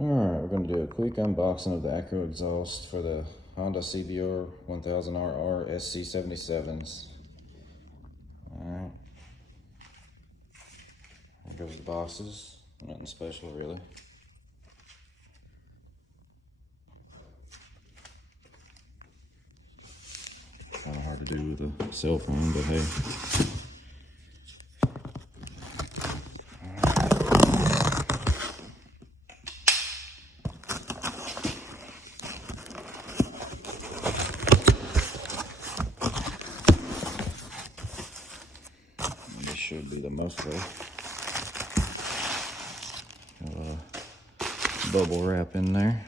Alright, we're going to do a quick unboxing of the Acro exhaust for the Honda CBR1000RR SC77s. Alright. There goes the boxes. Nothing special really. Kind of hard to do with a cell phone, but hey. This should be the Muffler. Got a bubble wrap in there.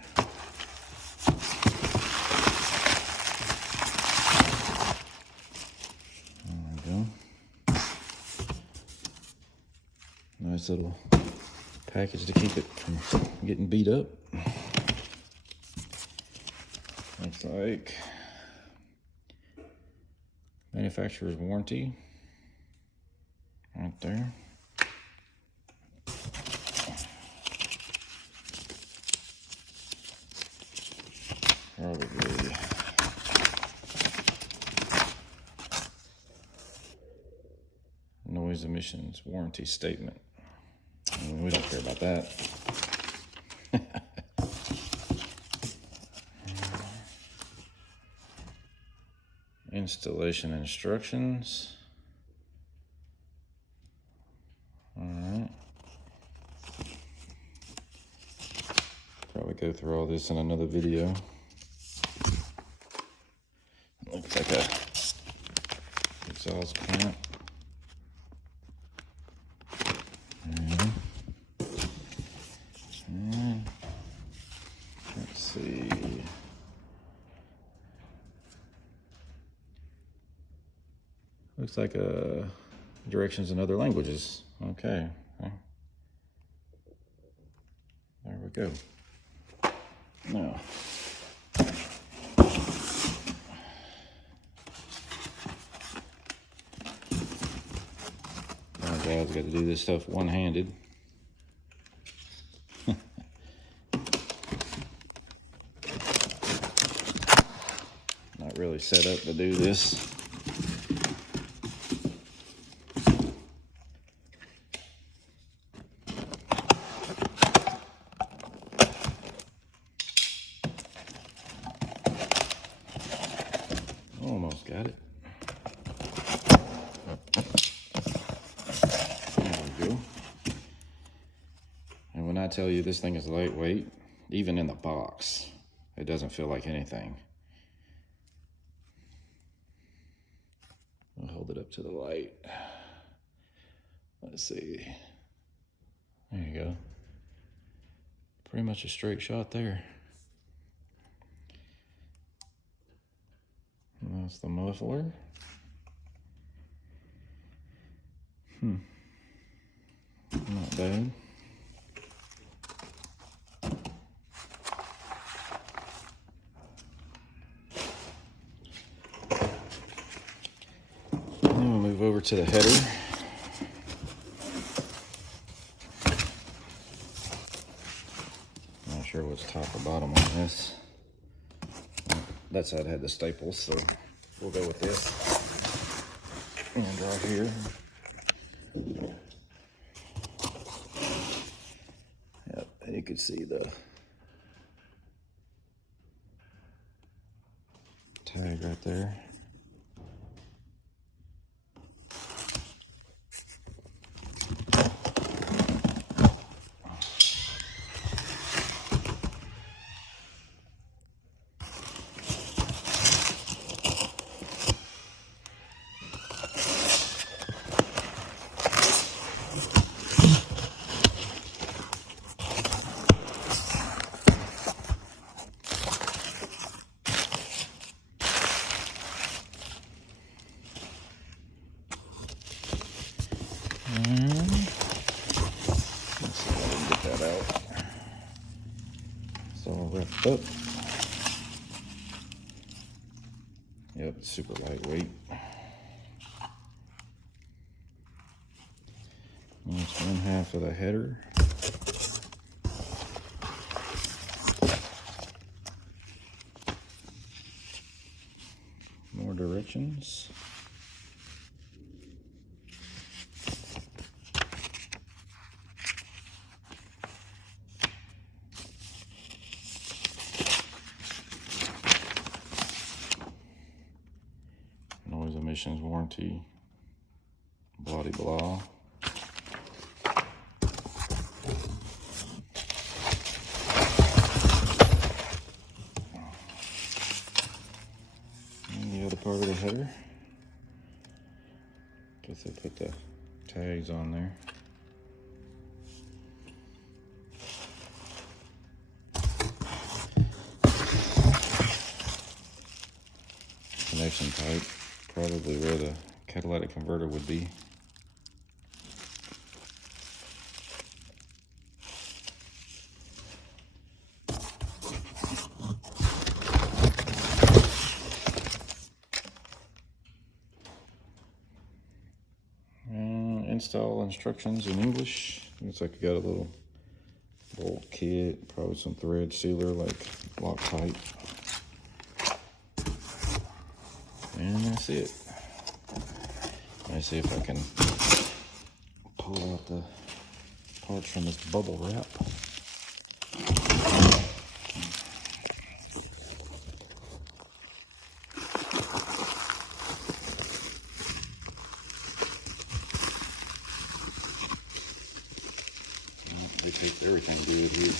Nice little package to keep it from getting beat up. Looks like manufacturer's warranty right there. Probably noise emissions warranty statement. I mean, we don't care about that. Installation instructions. Alright. Probably go through all this in another video. Looks like a exhaust clamp. Let's see. Looks like directions in other languages. Okay. There we go. Now, my dad's got to do this stuff one-handed. Not really set up to do this. Almost got it. There we go. And when I tell you this thing is lightweight, even in the box, it doesn't feel like anything. I'll hold it up to the light. Let's see. There you go. Pretty much a straight shot there. And that's the muffler. Not bad. Then we'll move over to the header. Not sure what's top or bottom on this. That side had the staples, so we'll go with this. And right here. Yep, and you can see the tag right there. Let's see if I can get that out. It's all wrapped up. Yep, it's super lightweight. That's one half of the header. instructions. Noise emissions warranty, blah de blah. And the other part of the header. Guess they put the tags on there. Connection pipe, probably where the catalytic converter would be. And install instructions in English. Looks like you got a little bolt kit, probably some thread sealer like Loctite. And that's it. Let me see if I can pull out the parts from this bubble wrap. They take everything good here.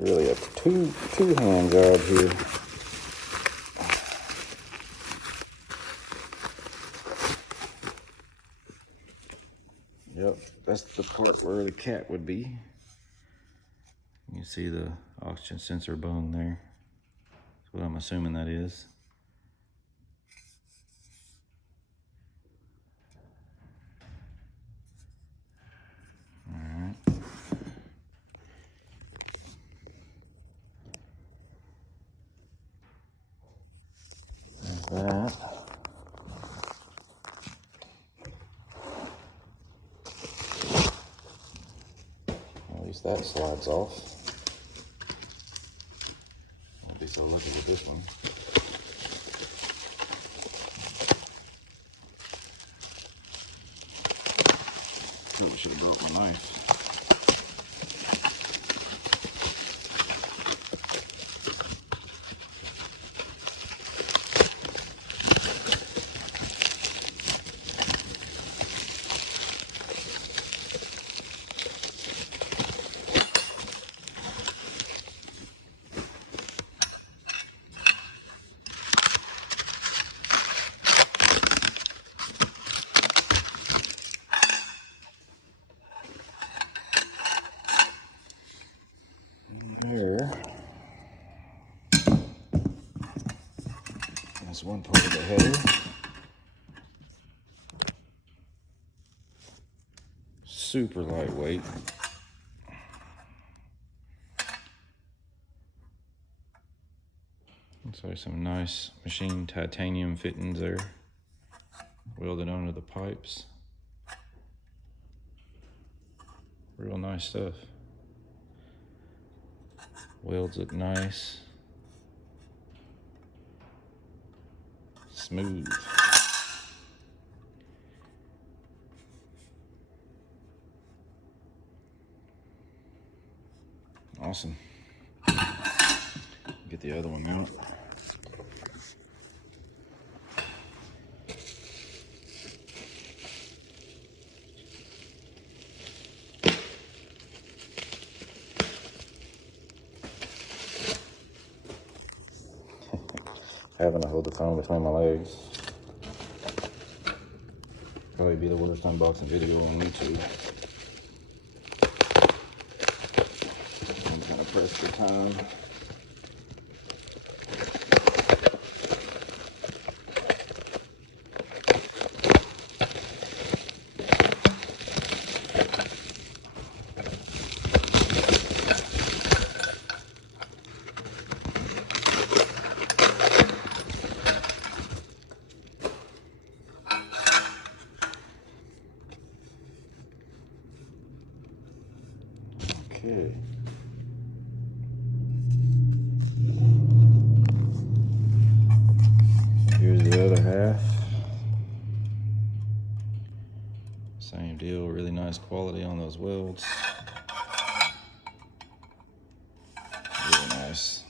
Really a two-hand job here. Yep, that's the part where the cat would be. You see the oxygen sensor bung there. That's what I'm assuming that is. Alright. There's that. At least that slides off. I'll be so lucky with this one. Probably should have brought my knife. There. That's one part of the header. Super lightweight. Looks like some nice machine titanium fittings there, welded onto the pipes. Real nice stuff. Welds look nice. Smooth. Awesome. Get the other one out. Having to hold the phone between my legs. Probably be the worst unboxing video on YouTube. I'm kind of pressed for time. Okay. Here's the other half. Same deal, really nice quality on those welds. Really nice.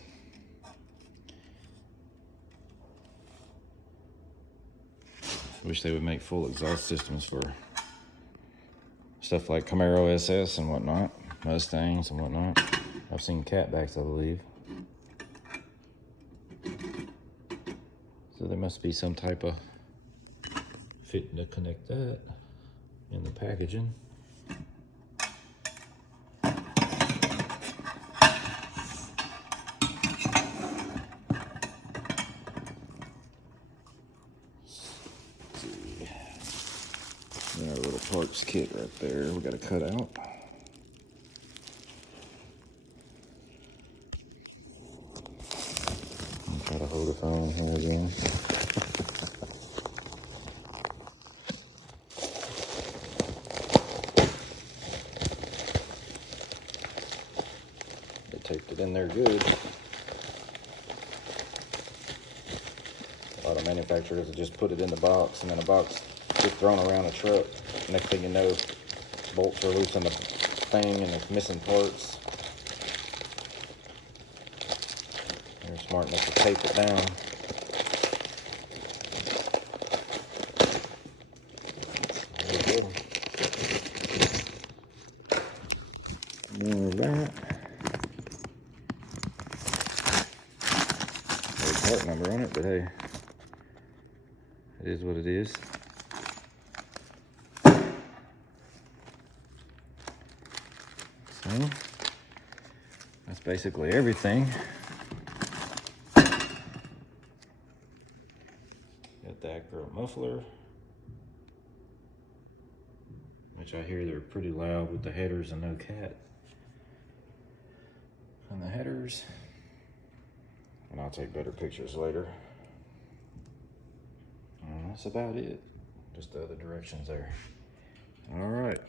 Wish they would make full exhaust systems for stuff like Camaro SS and whatnot, Mustangs and whatnot. I've seen catbacks, I believe. So there must be some type of fitting to connect that in the packaging. And our little parts kit right there, we got to cut out. I'll try to hold the phone here again. They taped it in there good. A lot of manufacturers will just put it in the box, and then the box gets thrown around a truck. Next thing you know, bolts are loose on the thing and it's missing parts. They're smart enough to tape it down. There we go. More of that. There's a part number on it, but hey, it is what it is. So, that's basically everything. Got the Akrapovic muffler, which I hear they're pretty loud with the headers and no cat on the headers. And I'll take better pictures later. And that's about it. Just the other directions there. All right.